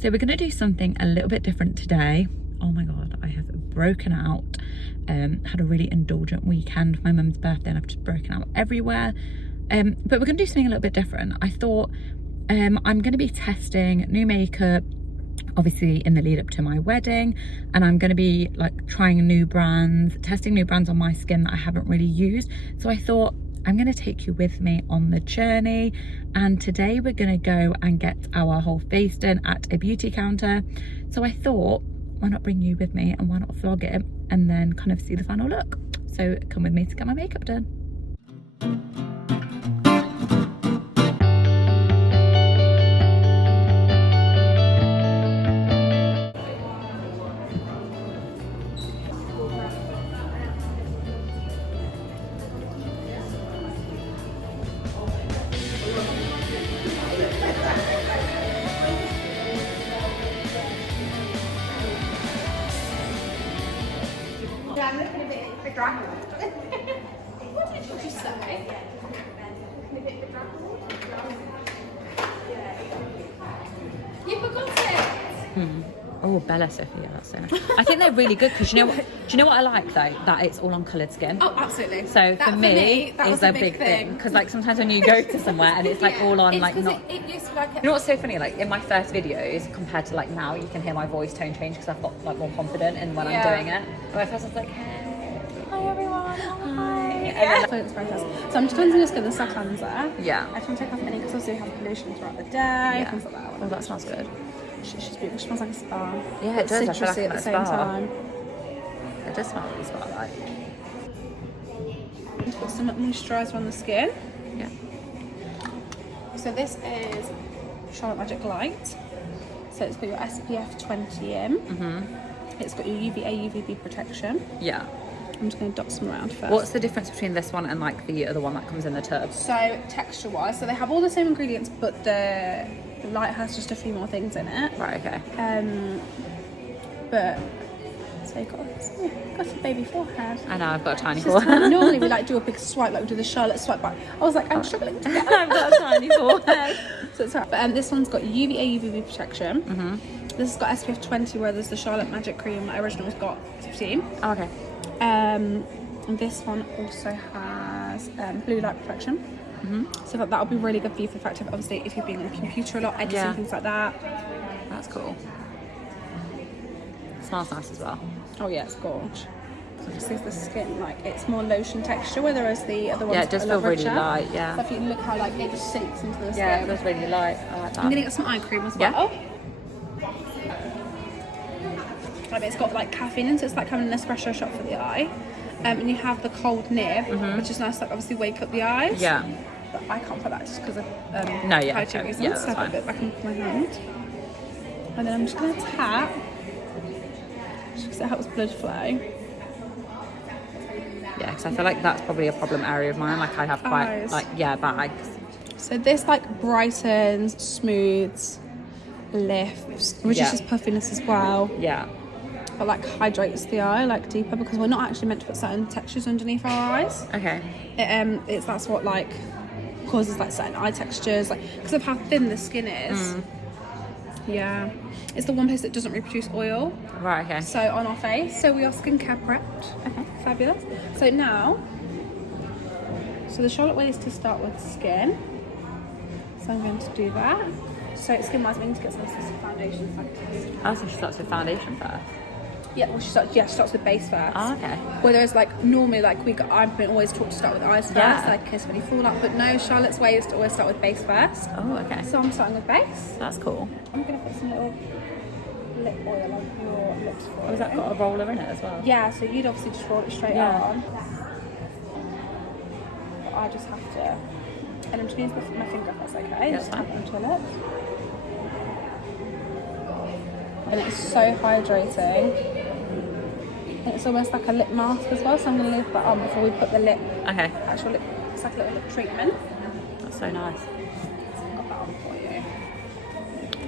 So we're going to do something a little bit different today. Oh my god, I have broken out. Had a really indulgent weekend for my mum's birthday and I've just broken out everywhere. But we're going to do something a little bit different. I thought I'm going to be testing new makeup, obviously in the lead up to my wedding, and I'm going to be like trying new brands, testing new brands on my skin that I haven't really used. So I thought I'm going to take you with me on the journey, and today we're going to go and get our whole face done at a beauty counter. So I thought, why not bring you with me and why not vlog it and then kind of see the final look. So come with me to get my makeup done. What did you just say? You forgot it. Oh, Bella Sophia, that's so nice. I think they're really good because do you know what I like though? That it's all on coloured skin. Oh, absolutely. So for me, that is a big thing because like sometimes when you go to somewhere and it's like all on like not. It used to like. You know what's so funny? Like in my first videos compared to like now, you can hear my voice tone change because I've got like more confident in when I'm doing it. But my first I was like, hey, hi everyone, hi. Yeah. So it's very fast. So I'm just going to just get the set cleanser. Yeah. I just want to take off any because also you have pollution throughout the day, things like that. Oh, that smells good. She's beautiful. She smells like a spa. Yeah, it does. I feel like citrusy at the same time. It does smell really spa like. Put some moisturiser on the skin. Yeah. So this is Charlotte Magic Light. So it's got your SPF 20 in. It's got your UVA, UVB protection. Yeah. I'm just going to dot some around first. What's the difference between this one and like the other one that comes in the tub? So texture-wise, so they have all the same ingredients, but the light has just a few more things in it. Right. Okay. But so you got a baby forehead. I know I've got a tiny It's just forehead. normally we like do a big swipe, like we do the Charlotte swipe back. I was like, I'm struggling to get I've got a tiny forehead. So it's right. But this one's got UVA, UVB protection. This has got SPF 20, whereas the Charlotte Magic Cream, my original's got 15. Oh, okay. And this one also has blue light protection. So that'll be really good for you for the fact of obviously if you're being on the computer a lot, editing, things like that. That's cool. It smells nice as well. Oh yeah, it's gorgeous. So just sees the skin, like it's more lotion texture, whereas the other one's Yeah, it does a feel lot really richer. light, yeah. So if you look how like it just sinks into the skin. Yeah, it feels really light. I like that. I'm gonna get some eye cream as Yeah. well. Like it's got like caffeine in, so it's like having an espresso shot for the eye. And you have the cold nib, which is nice to like obviously wake up the eyes. Yeah. But I can't put that just because of hygiene reasons. Yeah, that's so I put fine. it back into my hand. And then I'm just going to tap, just because it helps blood flow. Yeah, because I feel like that's probably a problem area of mine. Like I have quite Eyes. like bags. So this like brightens, smooths, lifts, reduces puffiness as well. Yeah. But like hydrates the eye like deeper because we're not actually meant to put certain textures underneath our eyes. Okay. That's what like causes like certain eye textures, like because of how thin the skin is. Yeah, it's the one place that doesn't reproduce oil. Right. Okay. So on our face, so we are skincare prepped. Okay, fabulous. So now, so the Charlotte way is to start with skin. So I'm going to do that. So skin wise, we need to get some foundation factors. Oh, so she starts with foundation first. Yeah, well, she starts with base first. Oh, okay. Whereas, like, normally, like, I've been always taught to start with eyes first, like, kiss when you fall up. But no, Charlotte's way is to always start with base first. Oh, okay. So I'm starting with base. That's cool. I'm going to put some little lip oil on your lips for Oh, has that got a roller in it as well? Yeah, so you'd obviously just roll it straight on. But I just have to... And I'm just going to use my finger if that's okay. That's just tap fine. it onto your lips. And it's so hydrating. And it's almost like a lip mask as well, so I'm going to leave that on before we put the lip, Okay. actual lip, it's like a little lip treatment. That's so nice. Got that on for you.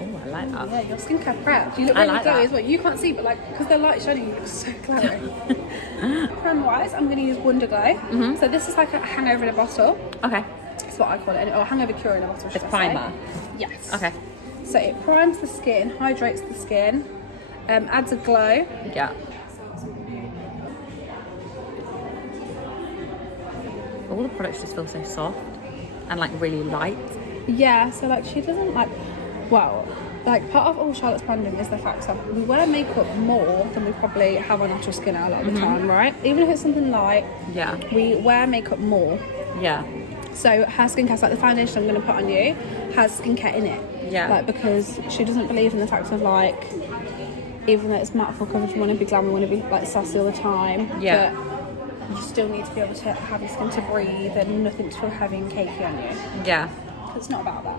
Oh, I like that. Yeah, your skincare prep. You look I really like glowy that. as well. You can't see, but like, because the light's shining, you look so glowy. Creme wise, I'm going to use Wonder Glow. So this is like a hangover in a bottle. Okay. That's what I call it, or hangover cure in a bottle, should It's I say. primer. Yes. Okay. So it primes the skin, hydrates the skin, adds a glow. Yeah. All the products just feel so soft and like really light. Yeah, so like she doesn't like, well, like part of all Charlotte's branding is the fact that we wear makeup more than we probably have on natural skin a lot of the time, right? Even if it's something light, Yeah. we wear makeup more. Yeah. So her skincare, like the foundation I'm going to put on you, has skincare in it. Yeah. Like because she doesn't believe in the fact of like, even though it's matte full coverage, we want to be glam, we want to be like sassy all the time. Yeah. But you still need to be able to have your skin to breathe and nothing to feel heavy and cakey on you. Yeah. It's not about that.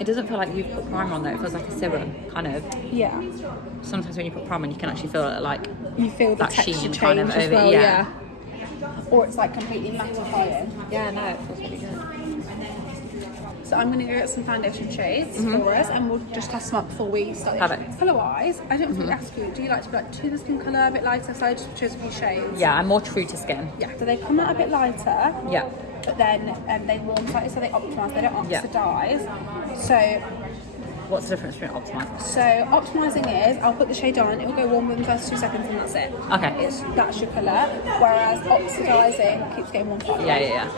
It doesn't feel like you've put primer on though. It feels like a serum, kind of. Yeah. Sometimes when you put primer on, you can actually feel it like You feel the that texture sheen change kind of as over. well, Yeah. Or it's like completely mattifying. Yeah, no, it feels really good. So I'm going to go get some foundation shades for us, and we'll just test them up before we start. Perfect. Colour-wise, I don't really ask you. Do you like to be like to the skin colour, a bit lighter? So I just chose a few shades. Yeah, I'm more true to skin. Yeah. So they come out a bit lighter. Yeah. But then they warm slightly, so they optimise. They don't oxidise. So What's the difference between optimizing? So optimising is, I'll put the shade on, it'll go warm within the first 2 seconds and that's it. Okay. That's your colour. Whereas oxidising keeps getting warm faster. Yeah.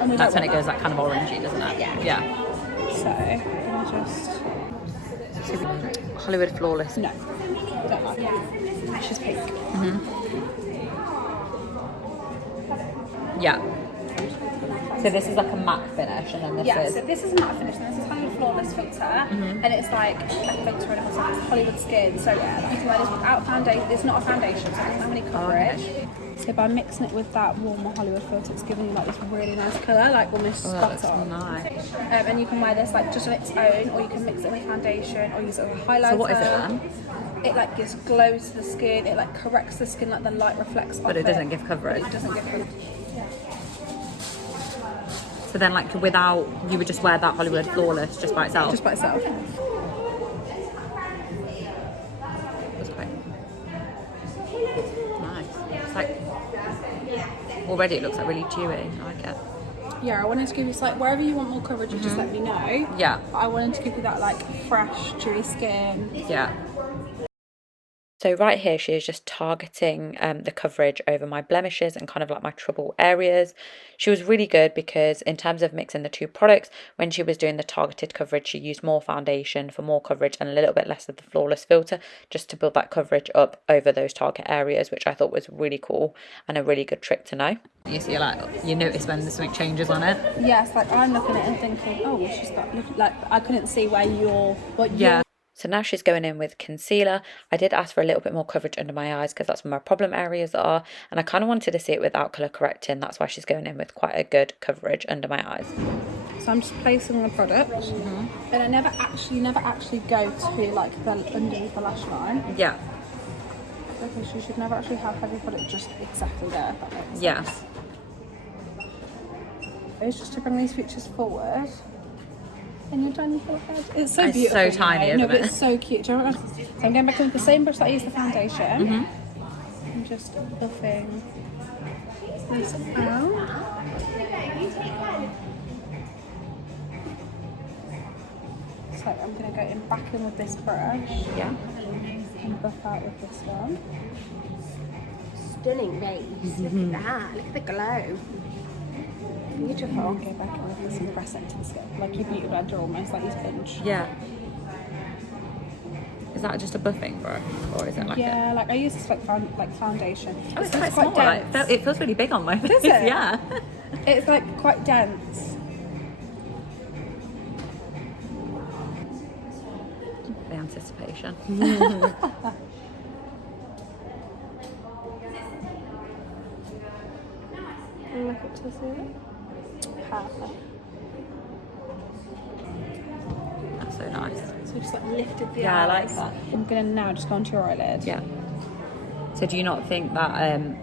And we That's don't when it want goes like kind of orangey, doesn't it? Yeah. Yeah. that. So I'm just Hollywood Flawless. no, don't like it. It's just pink. Yeah. So this is like a matte finish, and then this is. So this is matte finish, and this is Hollywood Flawless filter, and it's like a filter and it's like Hollywood skin. So yeah, you can wear this without foundation. It's not a foundation, so it doesn't have any coverage. So by mixing it with that warmer Hollywood filter, it's giving you like this really nice colour, like almost spot on. Nice. And you can wear this like just on its own, or you can mix it with foundation, or use it with a highlighter. So what is it then? It like gives glow to the skin. It like corrects the skin, like the light reflects off it. But it doesn't give coverage. It doesn't give coverage. So then, like, without, you would just wear that Hollywood Flawless just by itself? Just by itself. That's great. Nice. It's like, already it looks like really dewy. I like it. Yeah, I wanted to give you like wherever you want more coverage, you just let me know. Yeah. I wanted to give you that like fresh, dewy skin. Yeah. So right here, she is just targeting the coverage over my blemishes and kind of like my trouble areas. She was really good because in terms of mixing the two products, when she was doing the targeted coverage, she used more foundation for more coverage and a little bit less of the Flawless filter just to build that coverage up over those target areas, which I thought was really cool and a really good trick to know. You see, like, you notice when something changes on it. Yes, like I'm looking at it and thinking, oh, she's got like I couldn't see where So now she's going in with concealer. I did ask for a little bit more coverage under my eyes because that's where my problem areas are. And I kind of wanted to see it without colour correcting. That's why she's going in with quite a good coverage under my eyes. So I'm just placing the product. But I never actually go to like the underneath the lash line. Yeah. Because you should never actually have heavy product just exactly there, if that makes sense. Yeah. It's just to bring these features forward. And you're tiny forehead. It's so It's beautiful. so tiny, isn't no, but it? it's so cute. Do you remember? So I'm going back in with the same brush that I used the foundation. I'm just buffing this out. So I'm going to go back in with this brush. Yeah. And buff out with this one. Stunning base. Look at that. Look at the glow. Beautiful. Go back in with this and press it to the skin. Like your beauty blender almost, like your sponge. Yeah. Is that just a buffing brush, or is it like Yeah, like I use this like foundation. Oh, it's quite small. Like, it feels really big on my face. Does it? Yeah. It's like quite dense. The anticipation. Look up to see it. Perfect. That's so nice. So just like lifted the Yeah, I like eyes. that. I'm gonna now just go onto your eyelid. Yeah. So do you not think that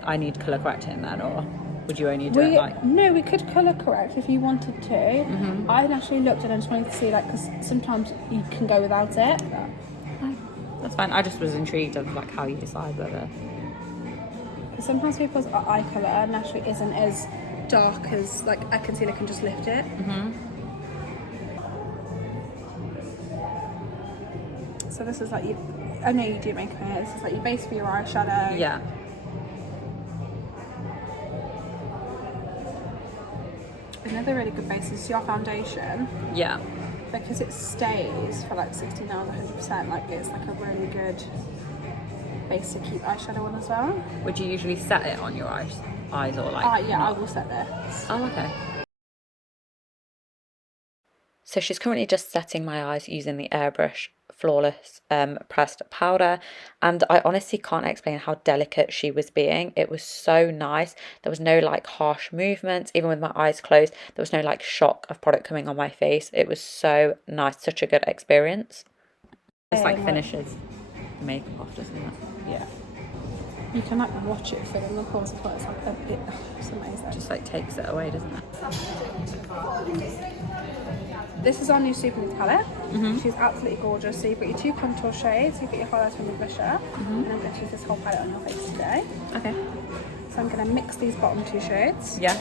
I need colour correcting then, or would you only do it like... No, we could colour correct if you wanted to. I actually looked and I just wanted to see, like, because sometimes you can go without it. No, that's fine. I just was intrigued of like how you decide whether... Sometimes people's eye colour naturally isn't as dark as like a concealer can just lift it. So this is like you. I know you do make it. This is like your base for your eyeshadow. Yeah. Another really good base is your foundation. Yeah. Because it stays for like 16 hours, 100%. Like it's like a really good base to keep eyeshadow on as well. Would you usually set it on your eyes or like? Yeah, not? I will set this. Oh, okay. So she's currently just setting my eyes using the airbrush Flawless pressed powder, and I honestly can't explain how delicate she was being. It was so nice. There was no like harsh movements, even with my eyes closed. There was no like shock of product coming on my face. It was so nice, such a good experience. It's like finishes makeup off, doesn't it? Yeah. You can like watch it fill in the pores, but it's like a bit. It's amazing. Just like takes it away, doesn't it? This is our new Super Nude palette. She's absolutely gorgeous. So you've got your 2 contour shades, you've got your highlighter and your blusher, and I'm going to use this whole palette on your face today. Okay. So I'm going to mix these bottom 2 shades. Yeah.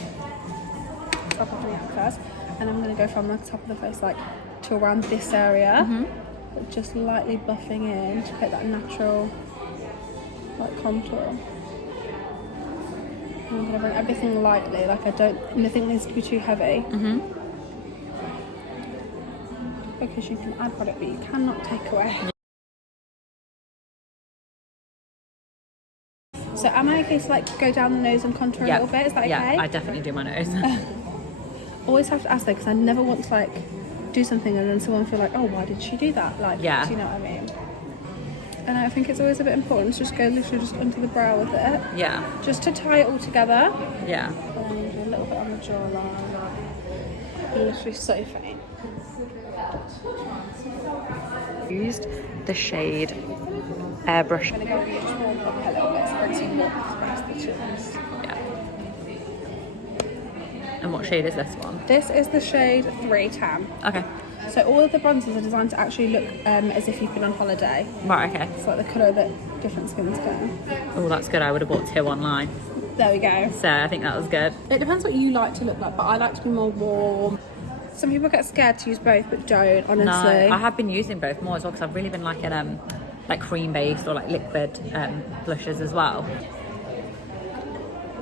Top of the neck first, and I'm going to go from the top of the face like to around this area, but just lightly buffing in to create that natural like contour. And I'm going to bring everything lightly, like nothing needs to be too heavy. Because you can add product, but you cannot take away. So am I okay to like go down the nose and contour a little bit? Is that okay? Yeah, I definitely do my nose. Always have to ask though, because I never want to like do something and then someone feel like, oh, why did she do that? Like, yeah. Do you know what I mean? And I think it's always a bit important to just go literally just under the brow with it. Yeah. Just to tie it all together. Yeah. And then do a little bit on the jawline. Literally so faint. Used the shade Airbrush. I'm going to go and just warm up a little bit so bring some warmth to the chins. Yeah. And what shade is this one? This is the shade 3 Tan. Okay. So all of the bronzers are designed to actually look as if you've been on holiday. Right, okay. It's like the colour that different skins go. Oh, that's good. I would have bought 2 online. There we go. So I think that was good. It depends what you like to look like, but I like to be more warm. Some people get scared to use both, but don't, honestly. No, I have been using both more as well because I've really been liking like cream based or like liquid blushes as well.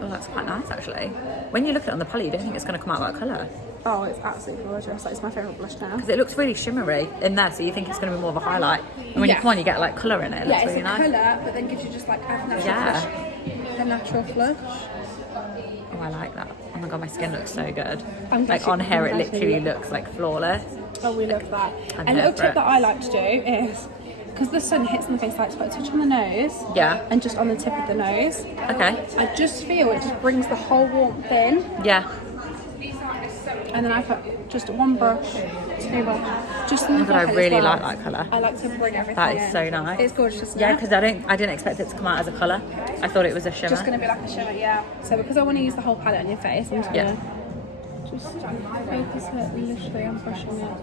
Oh, that's quite nice actually. When you look at it on the palette, you don't think it's going to come out that colour. Oh, it's absolutely gorgeous. Like, it's my favourite blush now. Because it looks really shimmery in there, so you think it's going to be more of a highlight. And when you come on, you get like colour in it. It looks really nice. It's a colour, but then gives you just like a natural flush. A natural flush. Oh, I like that. Oh my god, my skin looks so good. Like on here, it literally looks like flawless. Oh, we love that. I'm A little here for tip it. that I like to do is, because the sun hits in the face, I like to put a touch on the nose. Yeah. And just on the tip of the nose. Okay. I just feel it just brings the whole warmth in. Yeah. And then I put just 1 brush, 2 brush, just in the But I pocket really as well. like that colour. I like to bring everything That is in. so nice. It's gorgeous, isn't Yeah, it? because I didn't expect it to come out as a colour. I thought it was a shimmer. Just going to be like a shimmer, yeah. So because I want to use the whole palette on your face, I'm just going to just focus it literally on brushing it.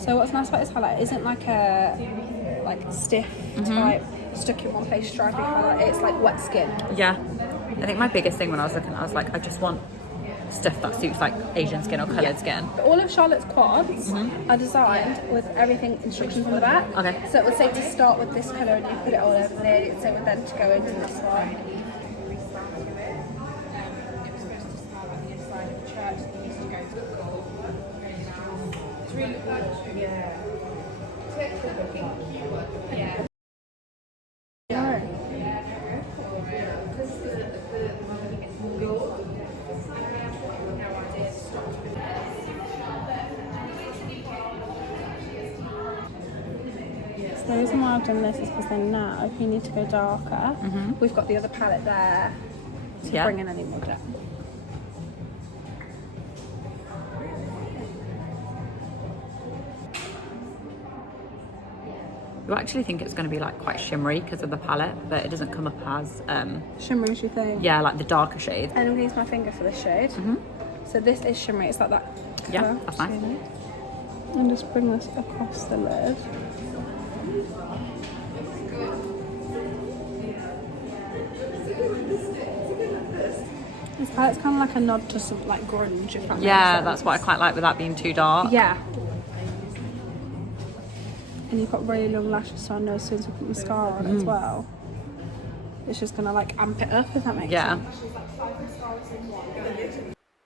So what's nice about this highlight isn't like a stiff type, stuck in one place stripy highlight. It's like wet skin. Yeah. I think my biggest thing when I was looking, I was like, I just want stuff that suits like Asian skin or coloured skin. All of Charlotte's quads are designed with everything instructions on the back. Okay. So it would say to start with this colour and you put it all over there. So it would then to go into this one. The reason why I've done this is because then now, if you need to go darker, we've got the other palette there to bring in any more depth. You actually think it's going to be like quite shimmery because of the palette, but it doesn't come up as Shimmery, as you think? yeah, like the darker shade. And I'm going to use my finger for this shade. So this is shimmery, it's like that. Yeah, that's nice. And just bring this across the lid. This palette's kind of like a nod to some like grunge, if that makes sense. That's what I quite like with that being too dark. Yeah. and you've got really long lashes, so I know as soon as we put mascara on as well, it's just gonna like amp it up, if that makes sense.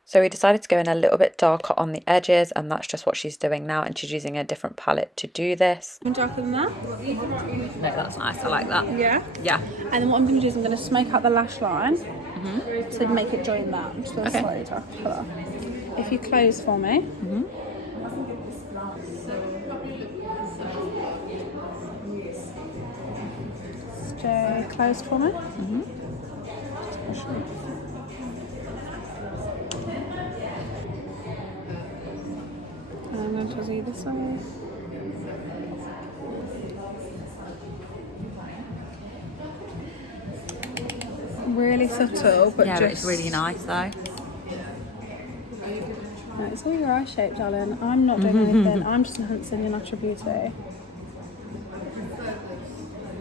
So we decided to go in a little bit darker on the edges, and that's just what she's doing now, and she's using a different palette to do this. Darker than that? No, that's nice. I like that. Yeah. Yeah. And then what I'm going to do is I'm going to smoke out the lash line to make it join that. I'm just going to slightly darker colour. If you close for me. Stay closed for me. And I'm going to do this way. Really subtle, but Yeah, just... it's really nice though. Right, it's all your eye shape, darling. I'm not doing anything. I'm just enhancing your natural beauty.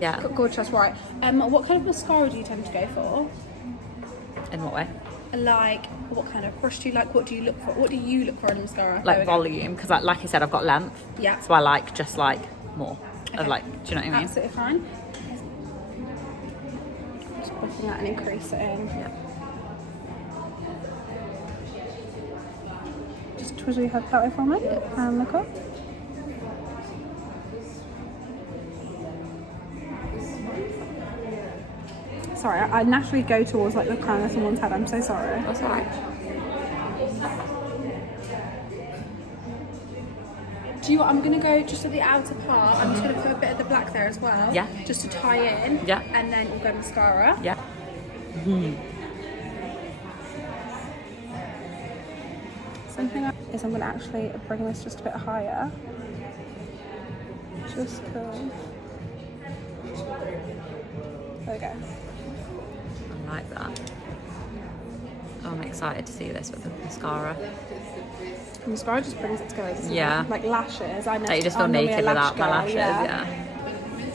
Yeah. Gorgeous, right. What kind of mascara do you tend to go for? In what way? Like, what kind of brush do you like? What do you look for? What do you look for in mascara? Like volume, because like I said, I've got length. Yeah. So I like just like more of like, do you know what I mean? Absolutely fine. Just buffing that and increase it in. Yeah. Just twizzle your head that way for me. And look up. Sorry, I naturally go towards like the crown of someone's head. I'm so sorry. That's alright. Do you? I'm gonna go just at the outer part. I'm just gonna put a bit of the black there as well. Yeah. Just to tie in. Yeah. And then we'll go mascara. Yeah. Something is I'm gonna actually bring this just a bit higher. Just cool. There we go. I like that. Oh, I'm excited to see this with the mascara. Mascara just brings it together. Doesn't Yeah. it? Like lashes. I know. Like you just feel I'm normally naked a lash without my girl, lashes, yeah.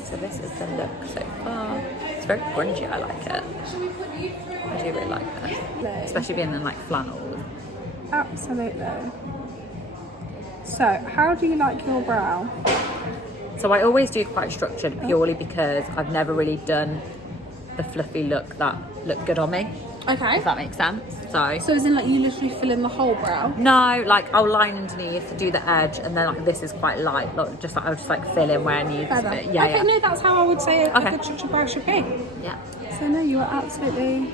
So this is the look so far. It's very grungy, I like it. I do really like this. Especially being in like flannel. Absolutely. So, how do you like your brow? So I always do quite structured purely because I've never really done the fluffy look that looked good on me. Okay. If that makes sense. So as in like you literally fill in the whole brow? no, like I'll line underneath to do the edge, and then like this is quite light. Like just like I'll just like fill in where I need Feather. to. Yeah, okay, yeah. no, that's how I would say a Okay. good structured brow should be. Yeah. So no, you are absolutely.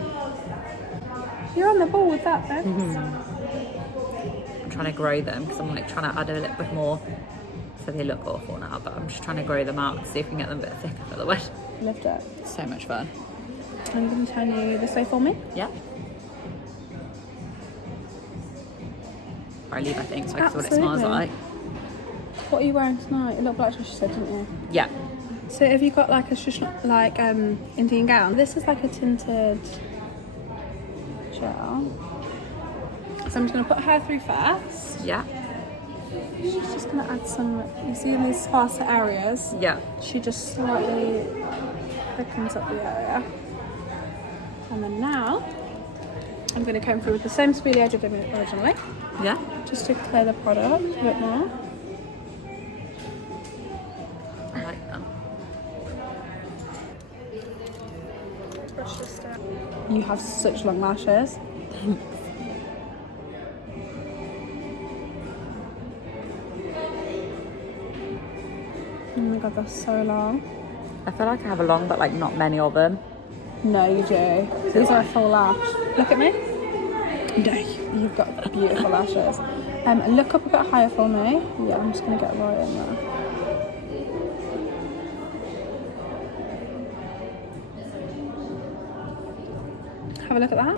You're on the ball with that, then. I'm trying to grow them because I'm like trying to add a little bit more. So they look awful now, but I'm just trying to grow them out and see if we can get them a bit thicker for the wet. Lift it. So much fun. I'm going to turn you this way for me. Yeah. Or I leave, I think, so I can see what it smells Absolutely. like. What are you wearing tonight? A little black dress, you said, didn't you? Yeah. So have you got like a like Indian gown? This is like a tinted gel. So I'm just going to put her through first. Yeah. She's just going to add some, you see in these sparser areas? Yeah. She just slightly thickens up the area. And then now, I'm going to come through with the same spoolie I did originally. Yeah. Just to clear the product a bit more. I like them. Brush this down. You have such long lashes. Oh my god, they're so long. I feel like I have a long, but like not many of them. No, you do. These are a full lash. Look at me. No, you've got beautiful lashes. Look up a bit higher for me. Yeah, I'm just going to get right in there. Have a look at that.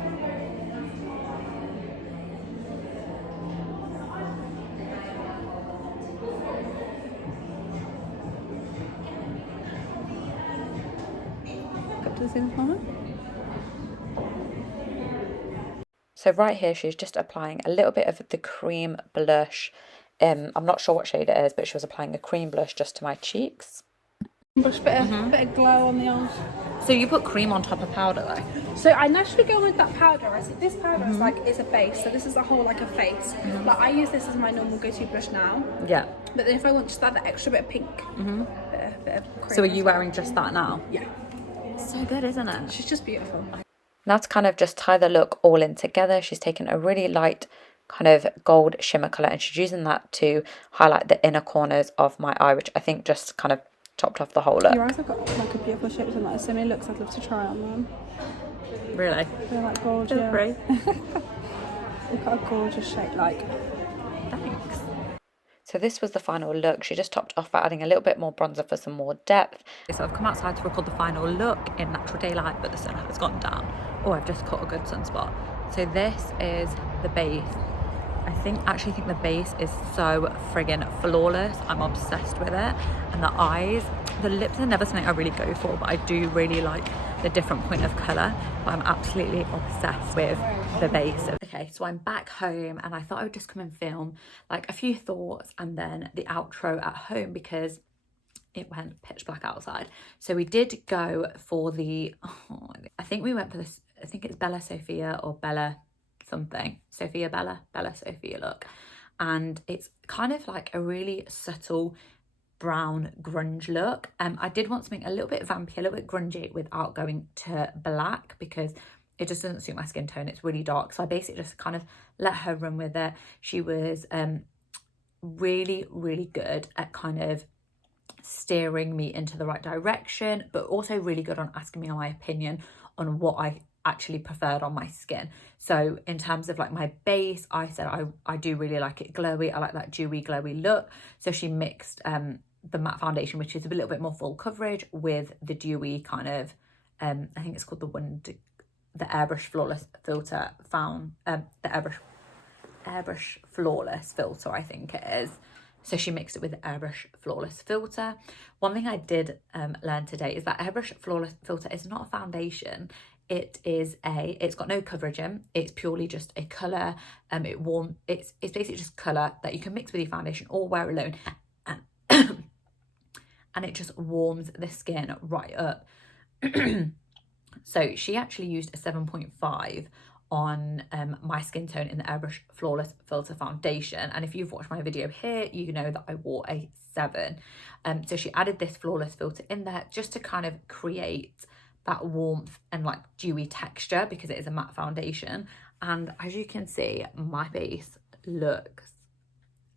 Up to the same moment. So right here, she's just applying a little bit of the cream blush. I'm not sure what shade it is, but she was applying a cream blush just to my cheeks. Brush bit of glow on the arms. So you put cream on top of powder though? So I naturally go with that powder. I see this powder is like is a base, so this is a whole like a face. Like I use this as my normal go-to blush now. Yeah. But then if I want just that extra bit of pink, bit of cream. So are you wearing just that now? Yeah. So good, isn't it? She's just beautiful. Now to kind of just tie the look all in together, she's taken a really light kind of gold shimmer colour and she's using that to highlight the inner corners of my eye, which I think just kind of topped off the whole look. Your eyes have got like a beautiful shape and like so many looks I'd love to try on them. Really? They're like gorgeous. Tilbury. They've got a gorgeous shape, like. Thanks. So this was the final look. She just topped off by adding a little bit more bronzer for some more depth. So I've come outside to record the final look in natural daylight, but the sun has gone down. Oh, I've just caught a good sunspot. So this is the base. I actually think the base is so friggin' flawless. I'm obsessed with it. And the eyes, the lips are never something I really go for, but I do really like the different point of colour. But I'm absolutely obsessed with the base. Okay, so I'm back home and I thought I would just come and film like a few thoughts and then the outro at home because it went pitch black outside. So we did go for I think we went for this, I think it's Bella Sophia or Bella something, Bella Sophia look, and it's kind of like a really subtle brown grunge look. I did want something a little bit vampy, a little bit grungy without going to black because it just doesn't suit my skin tone. It's really dark, so I basically just kind of let her run with it. She was really good at kind of steering me into the right direction, but also really good on asking me my opinion on what I actually preferred on my skin. So in terms of like my base, I said I do really like it glowy. I like that dewy glowy look. So she mixed the matte foundation, which is a little bit more full coverage, with the dewy kind of I think it's called the Airbrush Flawless filter the Airbrush Flawless filter, I think it is. So she mixed it with the Airbrush Flawless filter. One thing I did learn today is that Airbrush Flawless filter is not a foundation. It's got no coverage in. It's purely just a colour. It's basically just colour that you can mix with your foundation or wear alone, and it just warms the skin right up. So she actually used a 7.5 on my skin tone in the Airbrush Flawless Filter Foundation, and if you've watched my video here, you know that I wore a 7. So she added this Flawless filter in there just to kind of create that warmth and like dewy texture because it is a matte foundation. And as you can see, my base looks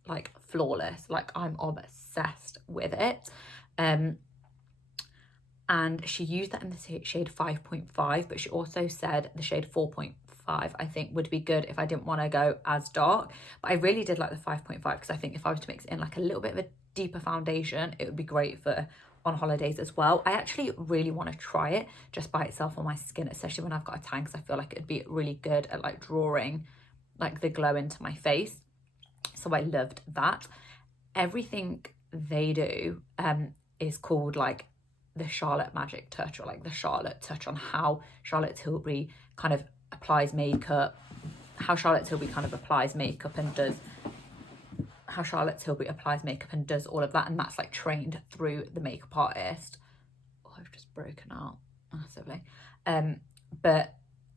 like flawless. Like I'm obsessed with it. And she used that in the shade 5.5, but she also said the shade 4.5 I think would be good if I didn't want to go as dark. But I really did like the 5.5 because I think if I was to mix in like a little bit of a deeper foundation, it would be great for on holidays as well. I actually really want to try it just by itself on my skin, especially when I've got a tan, because I feel like it'd be really good at like drawing like the glow into my face. So I loved that. Everything they do is called like the Charlotte magic touch, or like the Charlotte touch, on how Charlotte Tilbury kind of applies makeup, how Charlotte Tilbury kind of applies makeup and does all of that, and that's like trained through the makeup artist. Oh, I've just broken out massively. But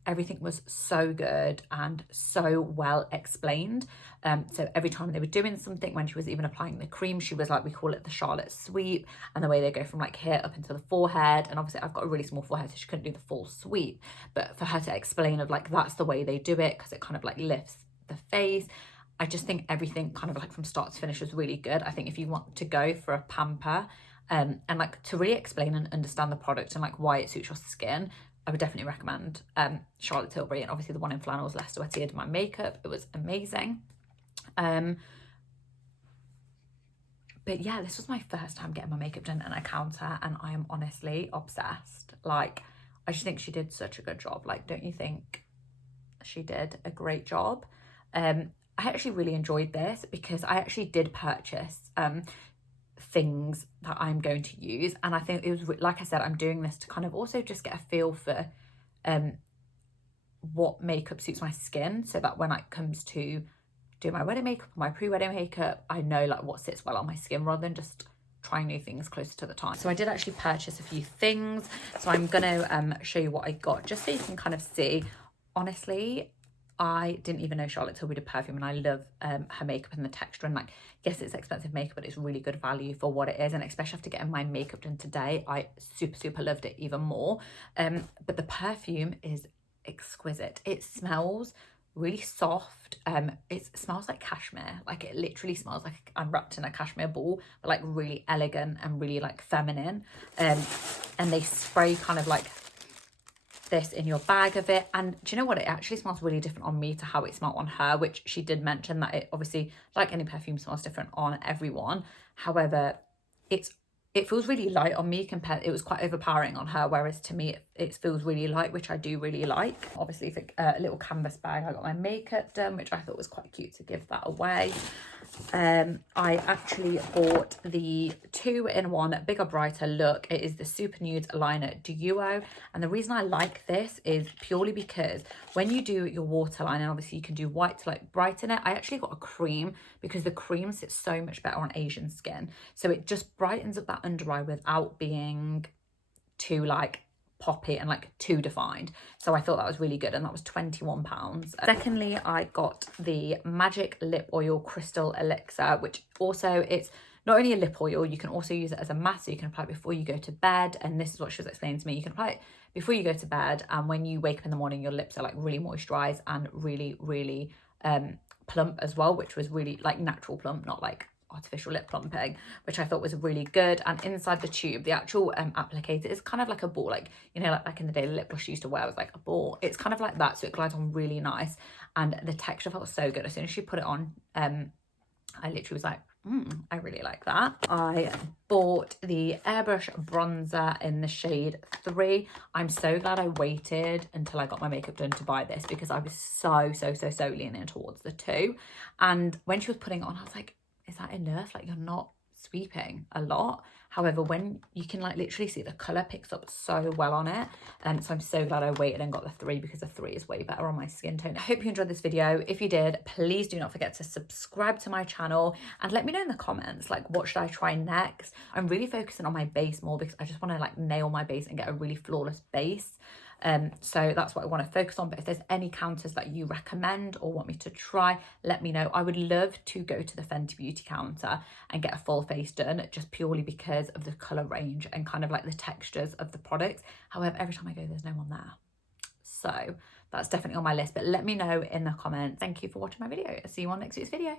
everything was so good and so well explained. So every time they were doing something, when she was even applying the cream, she was like, we call it the Charlotte sweep, and the way they go from like here up into the forehead. And obviously I've got a really small forehead, so she couldn't do the full sweep, but for her to explain of like that's the way they do it because it kind of like lifts the face. I just think everything kind of like from start to finish was really good. I think if you want to go for a pamper and like to really explain and understand the product and like why it suits your skin, I would definitely recommend Charlotte Tilbury. And obviously the one in flannels, less sweaty, did my makeup. It was amazing. But yeah, this was my first time getting my makeup done at a counter, and I am honestly obsessed. Like, I just think she did such a good job. Like, don't you think she did a great job? I actually really enjoyed this because I actually did purchase things that I'm going to use, and I think it was, like I said, I'm doing this to kind of also just get a feel for what makeup suits my skin, so that when it comes to do my wedding makeup, my pre-wedding makeup, I know like what sits well on my skin rather than just trying new things closer to the time. So I did actually purchase a few things. So I'm gonna show you what I got, just so you can kind of see. Honestly, I didn't even know Charlotte Tilbury did perfume, and I love her makeup and the texture, and like, yes, it's expensive makeup, but it's really good value for what it is. And especially after getting my makeup done today, I super loved it even more. But the perfume is exquisite. It smells really soft. It smells like cashmere. Like, it literally smells like I'm wrapped in a cashmere ball, but like really elegant and really like feminine. And they spray kind of like this in your bag of it, and do you know what, it actually smells really different on me to how it smelled on her, which she did mention that it obviously, like any perfume, smells different on everyone. However, it feels really light on me compared, it was quite overpowering on her, whereas to me it feels really light, which I do really like. Obviously for a little canvas bag, I got my makeup done, which I thought was quite cute to give that away. I actually bought the 2-in-1 Bigger Brighter look. It is the Super Nudes Liner Duo, and the reason I like this is purely because when you do your waterline, and obviously you can do white to like brighten it, I actually got a cream because the cream sits so much better on Asian skin, so it just brightens up that under eye without being too like poppy and like too defined. So I thought that was really good, and that was £21. Secondly, I got the Magic Lip Oil Crystal Elixir, which also, it's not only a lip oil, you can also use it as a mask, so you can apply it before you go to bed. And this is what she was explaining to me, you can apply it before you go to bed, and when you wake up in the morning, your lips are like really moisturized and really plump as well, which was really like natural plump, not like artificial lip plumping, which I thought was really good. And inside the tube, the actual applicator is kind of like a ball, like, you know, like back in the day, the lip gloss she used to wear was like a ball. It's kind of like that, so it glides on really nice, and the texture felt so good. As soon as she put it on, I literally was like, I really like that. I bought the Airbrush bronzer in the shade 3. I'm so glad I waited until I got my makeup done to buy this, because I was so leaning towards the 2. And when she was putting it on, I was like, is that enough? Like, you're not sweeping a lot. However, when you can like literally see the color picks up so well on it, and so I'm so glad I waited and got the 3, because the 3 is way better on my skin tone. I hope you enjoyed this video. If you did, please do not forget to subscribe to my channel, and let me know in the comments like, what should I try next? I'm really focusing on my base more, because I just want to like nail my base and get a really flawless base. So that's what I want to focus on. But if there's any counters that you recommend or want me to try, let me know. I would love to go to the Fenty Beauty counter and get a full face done, just purely because of the color range and kind of like the textures of the products. However, every time I go, there's no one there, so that's definitely on my list. But let me know in the comments. Thank you for watching my video. I'll see you on next week's video.